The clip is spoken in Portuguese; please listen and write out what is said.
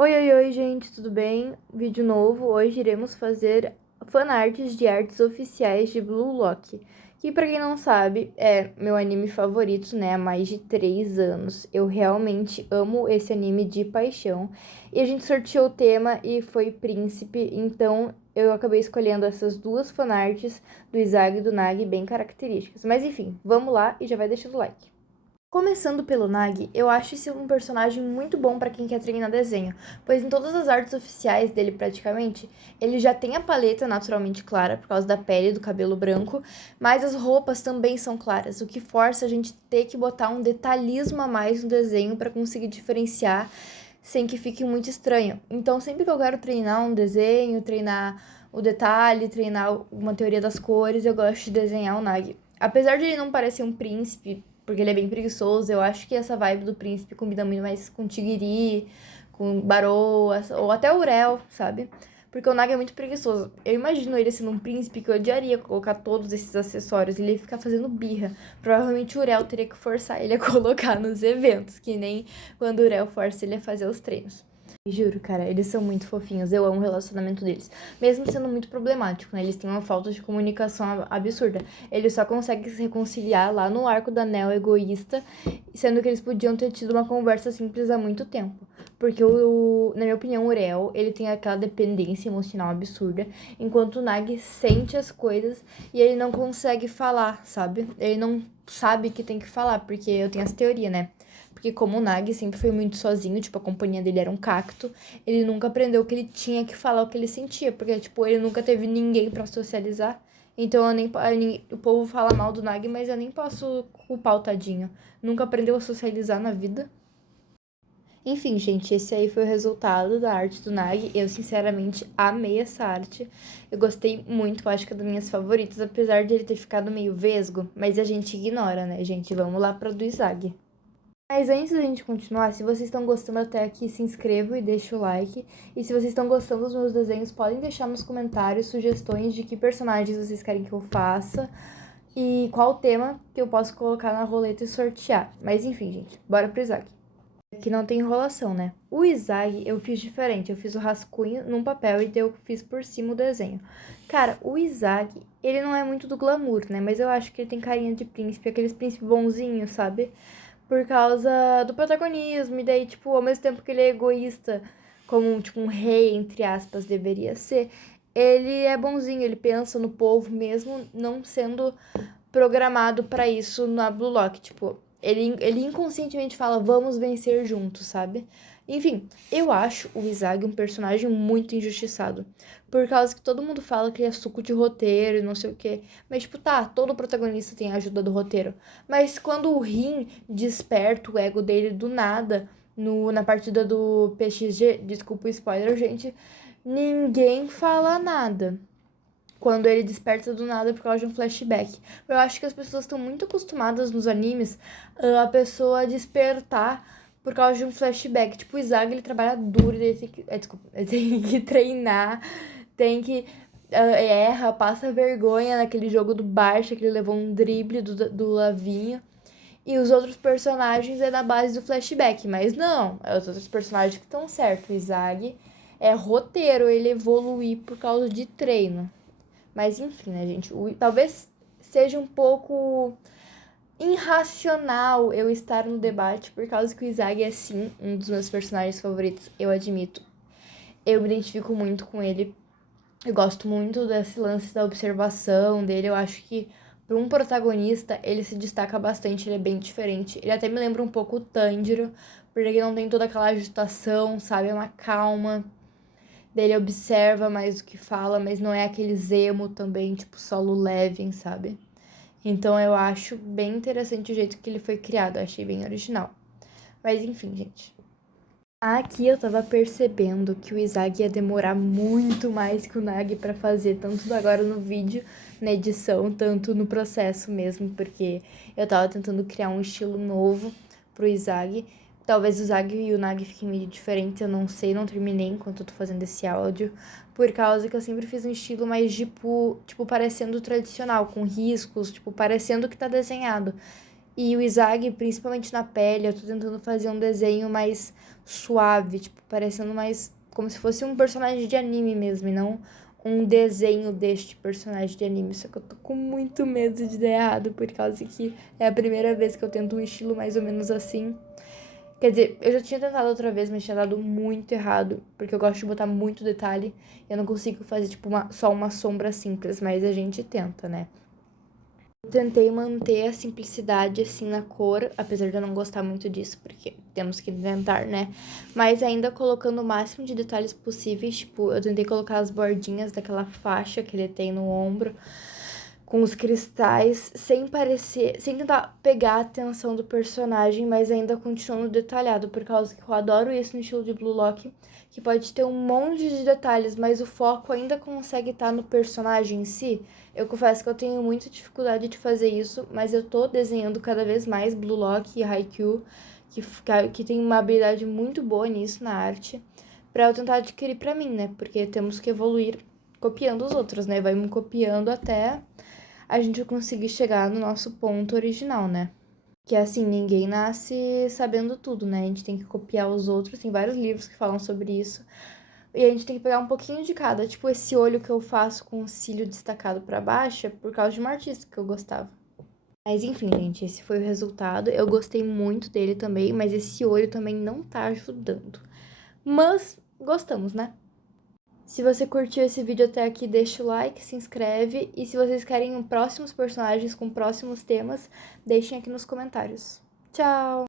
Oi, oi, oi, gente, tudo bem? Vídeo novo. Hoje iremos fazer fanarts de artes oficiais de Blue Lock, que pra quem não sabe, é meu anime favorito, né, há mais de 3 anos. Eu realmente amo esse anime de paixão. E a gente sorteou o tema e foi Príncipe, então eu acabei escolhendo essas duas fanarts do Izagi e do Nagi bem características. Mas enfim, vamos lá e já vai deixando o like. Começando pelo Nagi, eu acho esse um personagem muito bom pra quem quer treinar desenho, pois em todas as artes oficiais dele praticamente, ele já tem a paleta naturalmente clara por causa da pele e do cabelo branco, mas as roupas também são claras, o que força a gente ter que botar um detalhismo a mais no desenho pra conseguir diferenciar sem que fique muito estranho. Então, sempre que eu quero treinar um desenho, treinar o detalhe, treinar uma teoria das cores, eu gosto de desenhar o Nagi. Apesar de ele não parecer um príncipe, porque ele é bem preguiçoso, eu acho que essa vibe do príncipe combina muito mais com Tigiri, com Barô, ou até o Urel, sabe? Porque o Naga é muito preguiçoso. Eu imagino ele sendo um príncipe que eu odiaria colocar todos esses acessórios. Ele ia ficar fazendo birra. Provavelmente o Urel teria que forçar ele a colocar nos eventos, que nem quando o Urel força ele a fazer os treinos. Juro, cara, eles são muito fofinhos. Eu amo o relacionamento deles. Mesmo sendo muito problemático, né? Eles têm uma falta de comunicação absurda. Eles só conseguem se reconciliar lá no arco da Neo egoísta, sendo que eles podiam ter tido uma conversa simples há muito tempo. Porque, na minha opinião, o Urel, ele tem aquela dependência emocional absurda, enquanto o Nagi sente as coisas e ele não consegue falar, sabe? Ele não sabe que tem que falar, porque eu tenho essa teoria, né? Porque como o Nagi sempre foi muito sozinho, tipo, a companhia dele era um cacto, ele nunca aprendeu que ele tinha que falar o que ele sentia, porque, tipo, ele nunca teve ninguém pra socializar. Então, o povo fala mal do Nagi, mas eu nem posso culpar o tadinho. Nunca aprendeu a socializar na vida. Enfim, gente, esse aí foi o resultado da arte do Nagi. Eu, sinceramente, amei essa arte. Eu gostei muito, eu acho que é das minhas favoritas, apesar de ele ter ficado meio vesgo, mas a gente ignora, né, gente? Vamos lá pra do Izagi. Mas antes da gente continuar, se vocês estão gostando até aqui, se inscrevam e deixem o like. E se vocês estão gostando dos meus desenhos, podem deixar nos comentários sugestões de que personagens vocês querem que eu faça e qual tema que eu posso colocar na roleta e sortear. Mas enfim, gente, bora pro Isaac. Aqui não tem enrolação, né? O Izagi eu fiz diferente. Eu fiz o rascunho num papel e eu fiz por cima o desenho. Cara, o Izagi, ele não é muito do glamour, né? Mas eu acho que ele tem carinha de príncipe, aqueles príncipe bonzinhos, sabe? Por causa do protagonismo. E daí, tipo, ao mesmo tempo que ele é egoísta, como, tipo, um rei, entre aspas, deveria ser, ele é bonzinho, ele pensa no povo mesmo, não sendo programado pra isso na Blue Lock. Tipo, ele inconscientemente fala, vamos vencer juntos, sabe? Enfim, eu acho o Izagi um personagem muito injustiçado. Por causa que todo mundo fala que ele é suco de roteiro e não sei o quê. Mas, tipo, tá, todo protagonista tem a ajuda do roteiro. Mas quando o Rin desperta o ego dele do nada, na partida do PXG, desculpa o spoiler, gente, ninguém fala nada quando ele desperta do nada por causa de um flashback. Eu acho que as pessoas estão muito acostumadas nos animes a pessoa despertar por causa de um flashback. Tipo, o Izagi, ele trabalha duro, ele tem que, desculpa, ele tem que treinar, tem que erra, passa vergonha naquele jogo do Barça, que ele levou um drible do Lavinho. E os outros personagens é na base do flashback, mas não, é os outros personagens que estão certos. O Izagi é roteiro, ele evoluir por causa de treino. Mas enfim, né, gente? Talvez seja um pouco irracional eu estar no debate, por causa que o Izagi é sim um dos meus personagens favoritos, eu admito. Eu me identifico muito com ele. Eu gosto muito desse lance da observação dele. Eu acho que para um protagonista ele se destaca bastante, ele é bem diferente. Ele até me lembra um pouco o Tanjiro, porque ele não tem toda aquela agitação, sabe? É uma calma. Daí ele observa mais do que fala, mas não é aquele emo também, tipo solo Levin, sabe? Então eu acho bem interessante o jeito que ele foi criado, eu achei bem original. Mas enfim, gente. Aqui eu tava percebendo que o Izagi ia demorar muito mais que o Nagi pra fazer, tanto agora no vídeo, na edição, tanto no processo mesmo, porque eu tava tentando criar um estilo novo pro Izagi. Talvez o Izagi e o Nagi fiquem meio diferentes, eu não sei, não terminei enquanto eu tô fazendo esse áudio, por causa que eu sempre fiz um estilo mais tipo parecendo tradicional, com riscos, tipo, parecendo que tá desenhado. E o Izag, principalmente na pele, eu tô tentando fazer um desenho mais suave, tipo, parecendo mais como se fosse um personagem de anime mesmo, e não um desenho deste personagem de anime. Só que eu tô com muito medo de dar errado, por causa que é a primeira vez que eu tento um estilo mais ou menos assim. Quer dizer, eu já tinha tentado outra vez, mas tinha dado muito errado, porque eu gosto de botar muito detalhe. Eu não consigo fazer, tipo, só uma sombra simples, mas a gente tenta, né? Eu tentei manter a simplicidade, assim, na cor, apesar de eu não gostar muito disso, porque temos que tentar, né? Mas ainda colocando o máximo de detalhes possíveis, tipo, eu tentei colocar as bordinhas daquela faixa que ele tem no ombro, com os cristais, sem parecer, sem tentar pegar a atenção do personagem, mas ainda continuando detalhado, por causa que eu adoro isso no estilo de Blue Lock, que pode ter um monte de detalhes, mas o foco ainda consegue estar no personagem em si. Eu confesso que eu tenho muita dificuldade de fazer isso, mas eu tô desenhando cada vez mais Blue Lock e Haikyuu, que tem uma habilidade muito boa nisso na arte, pra eu tentar adquirir pra mim, né? Porque temos que evoluir copiando os outros, né? Vai me copiando até a gente conseguir chegar no nosso ponto original, né? Que é assim, ninguém nasce sabendo tudo, né? A gente tem que copiar os outros, tem vários livros que falam sobre isso. E a gente tem que pegar um pouquinho de cada. Tipo, esse olho que eu faço com o cílio destacado pra baixo é por causa de uma artista que eu gostava. Mas enfim, gente, esse foi o resultado. Eu gostei muito dele também, mas esse olho também não tá ajudando. Mas gostamos, né? Se você curtiu esse vídeo até aqui, deixa o like, se inscreve. E se vocês querem próximos personagens com próximos temas, deixem aqui nos comentários. Tchau!